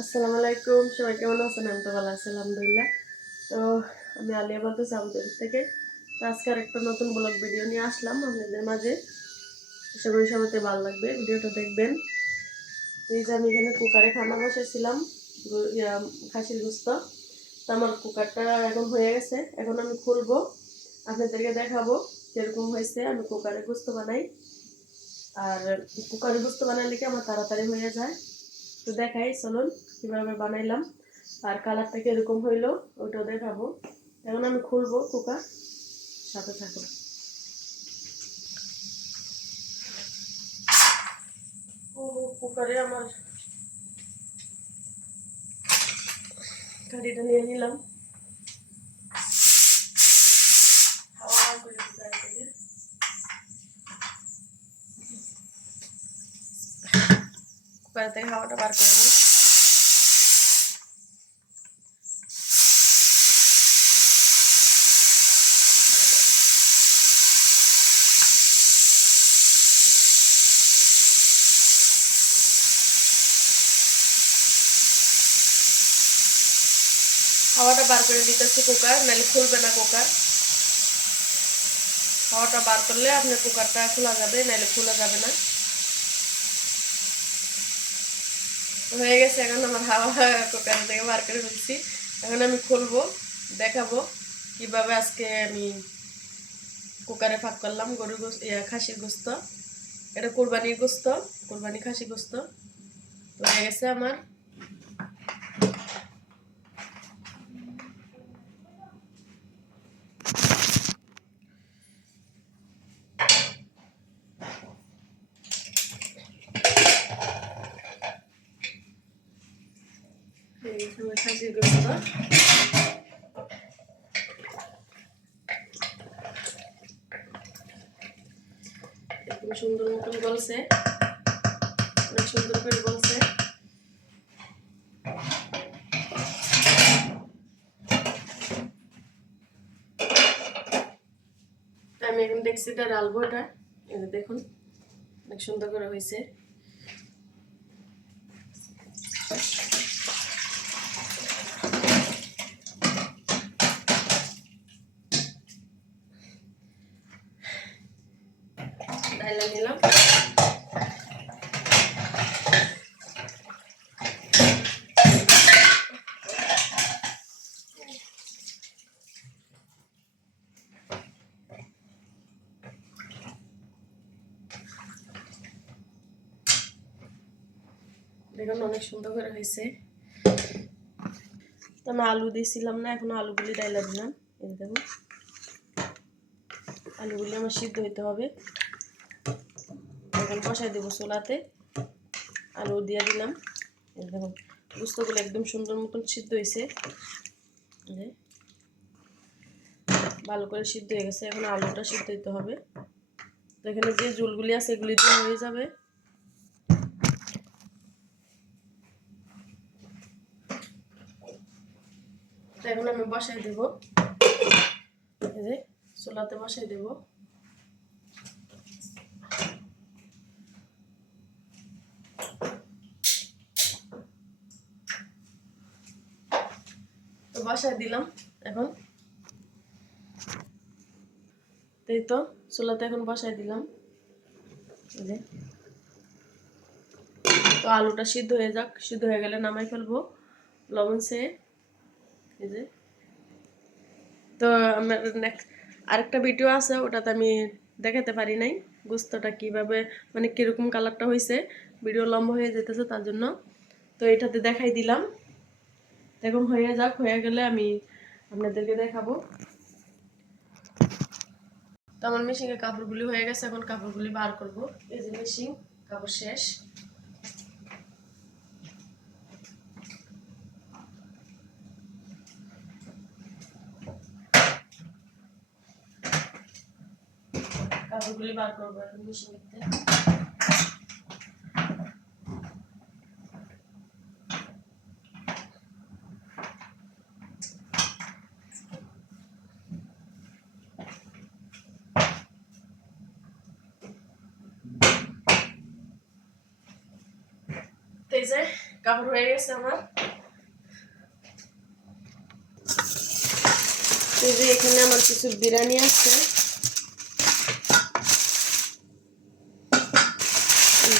আসসালামু আলাইকুম, সবাই কেমন আছেন? আমি তো ভালো আছি, আলহামদুলিল্লাহ। তো আমি আলিয়া বলতেছি আমাদের থেকে। তো আজকে একটা নতুন ব্লগ ভিডিও নিয়ে আসলাম আপনাদের মাঝে। আশা করি সবাইতে ভালো লাগবে, ভিডিওটা দেখবেন। তো এই যে আমি এখানে কুকারে খানা বসেছিলাম খাসির গুস্ত। তো আমার কুকারটা এখন হয়ে গেছে, এখন আমি খুলবো, আপনাদেরকে দেখাবো কীরকম হয়েছে। আমি কুকারে গুস্ত বানাই, আর কুকারে গুস্ত বানালে কি আমার তাড়াতাড়ি হয়ে যায়? তো দেখাই, চলুন কীভাবে বানাইলাম। আর কালারটা কীরকম হইল, ওইটাও দেখাবো। এখন আমি খুলবো কুকার, সাথে থাকো। কুকারে আমার গাড়িটা নিয়ে নিলাম হাওয়া বার করে দিতে হয় এটাকে। কুকার থেকে হাওয়াটা বার করে নিই হাওয়াটা বার করে দিতেছি কুকার নাহলে খুলবে না কুকার হাওয়াটা বার করলে আপনার কুকারটা খোলা যাবে নাহলে খোলা যাবে না হয়ে গেছে, এখন আমার হাওয়া কুকার থেকে বার করে ফেলছি। এখন আমি খুলবো, দেখাবো কীভাবে আজকে আমি কুকারে ফাঁক করলাম গরুর ইয়া, খাসির গোস্ত। এটা কোরবানির গোস্ত, কোরবানি খাসি গোস্ত। হয়ে গেছে আমার এই গেছে আমার খাসির গোস্ত একদম সুন্দর মতন বলছে। অনেক সুন্দর করে বলছে। তা আমি এখন দেখছি এটা ডালবো এটা। দেখুন, অনেক সুন্দর করে হয়েছে ডাইলা নিলাম দেখুন অনেক সুন্দর করে হয়েছে। তো আমি আলু দিয়েছিলাম না, এখন আলুগুলি ডাইলা দিলাম এই দেখুন, আলুগুলি আমার সিদ্ধ হইতে হবে। এখন বসাই দেবো চোলাতে। আলু দিয়ে দিলাম। এই দেখুন, গুস্তগুলো একদম সুন্দর মতন সিদ্ধ হয়েছে ভালো করে সিদ্ধ হয়ে গেছে। এখন আলুটা সিদ্ধ হইতে হবে। তো এখানে যে জুলগুলি আছে এগুলি দিয়ে হয়ে যাবে। এখন আমি বসাই দেব। যে চুলাতে বসাই দেব। তো দিলাম এখন। এই তো চুলাতে এখন বসাই দিলাম। তো আলুটা সিদ্ধ হয়ে যাক। সিদ্ধ হয়ে গেলে নামাই ফেলব। লবণ সে তো আমার নেক্সট আরেকটা ভিডিও আছে, ওটাতে আমি দেখাতে পারি নাই, গুস্তটা কীভাবে মানে কীরকম কালারটা হয়েছে ভিডিও লম্বা হয়ে যেতেছে তার জন্য। তো এটাতে দেখাই দিলাম। এখন হয়ে যাক, হয়ে গেলে আমি আপনাদেরকে দেখাবো। তো আমার মেশিনে কাপড়গুলি হয়ে গেছে, এখন কাপড়গুলি বার করব। এই যে মেশিন কাপড় শেষ। কাপড়গুলি বার করব এখন মেশিনেতে তো এই যে কাপড় হয়ে গেছে আমার। এই এখানে আমার কিছু বিরিয়ানি আছে।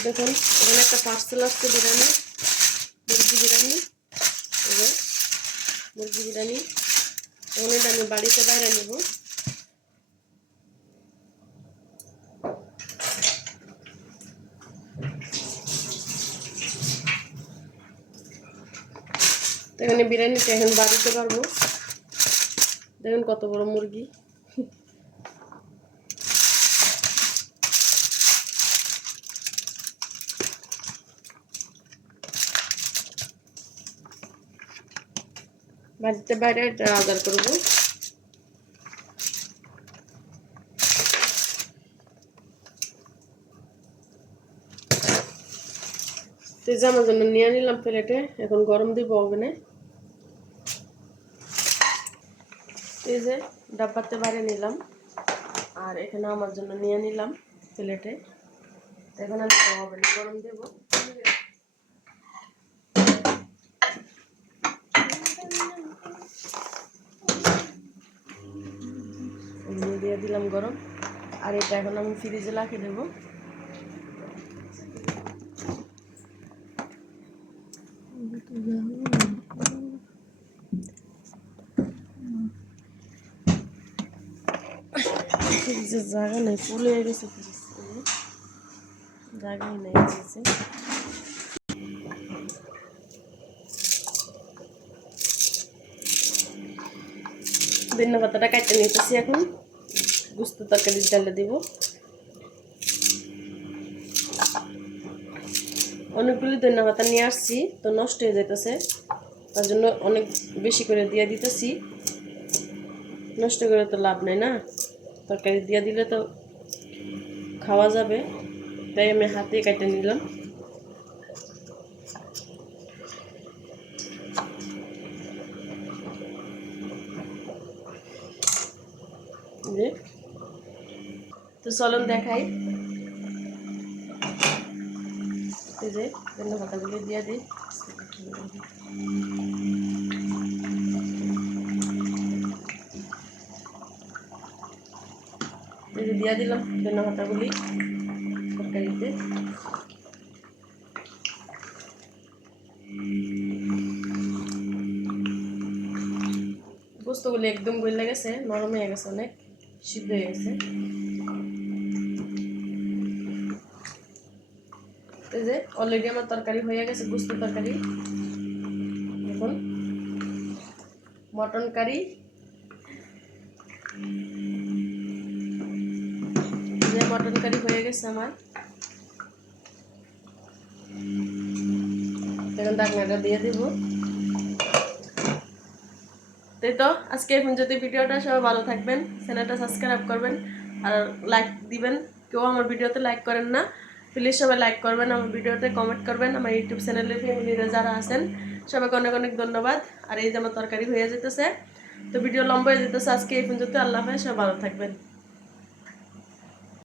দেখুন, এখানে একটা পার্সেল আসছে বিরিয়ানি, মুরগি বিরিয়ানি যে মুরগি বিরিয়ানি। এখন এটা আমি বাড়িতে বাইরে নেব। এখানে বিরিয়ানিটা এখন বাড়িতে পারব। দেখুন কত বড় মুরগি। বাড়িতে বাইরে এটা আদার করব। আমার জন্য নিয়ে নিলাম প্লেটে, এখন গরম দিব ওভেনে। এই যে ডাব্বাতে বাইরে নিলাম, আর এখানে আমার জন্য নিয়ে নিলাম প্লেটে। এখন আমি ওভেনে গরম দেব। দিয়ে দিলাম গরম। আর এটা এখন আমি ফ্রিজে রাখে দেবো। ফ্রিজে জায়গা নেই গেছে জায়গাই নেই কাটতে নিতেছি এখন। গুস্ত তরকারি ডালে দিব। অনেকগুলি ধন্য পাতা নিয়ে আসছি, তো নষ্ট হয়ে যেতেছে তার জন্য অনেক বেশি করে দিয়ে দিতেছি। নষ্ট করে তো লাভ নেই না। তরকারি দিয়ে দিলে তো খাওয়া যাবে। তাই আমি হাতে কেটে নিলাম। যে তো চলুন দেখাই। যে ধন্য পাতাগুলো দিয়ে দিই। দিয়ে দিলাম ধন্য পাতাগুলি তরকারিতে। গোস্তগুলি একদম গলে গেছে, নরম হয়ে গেছে অনেক। সিদ্ধ হয়ে গেছে। এই যে অলরেডি আমার তরকারি হয়ে গেছে গুস্ত তরকারি। দেখুন, মটন কারি। মটন কারি হয়ে গেছে আমার। এখন ডাকনাটা দিয়ে দিব। তাই তো? আজকে এখন যদি ভিডিওটা সবাই ভালো থাকবেন, চ্যানেলটা সাবস্ক্রাইব করবেন আর লাইক দিবেন। কেউ আমার ভিডিওতে লাইক করেন না প্লিজ সবাই লাইক করবেন, আমার ভিডিওতে কমেন্ট করবেন, আমার ইউটিউব চ্যানেলের ফ্যামিলিরা যারা আছেন, সবাইকে অনেক অনেক ধন্যবাদ। আর এই যে আমার তরকারি হয়ে যেতেছে, তো ভিডিও লম্বা হয়ে যেতেছে, আজকে এই পর্যন্ত আল্লাহ হাফেজ, সবাই ভালো থাকবেন।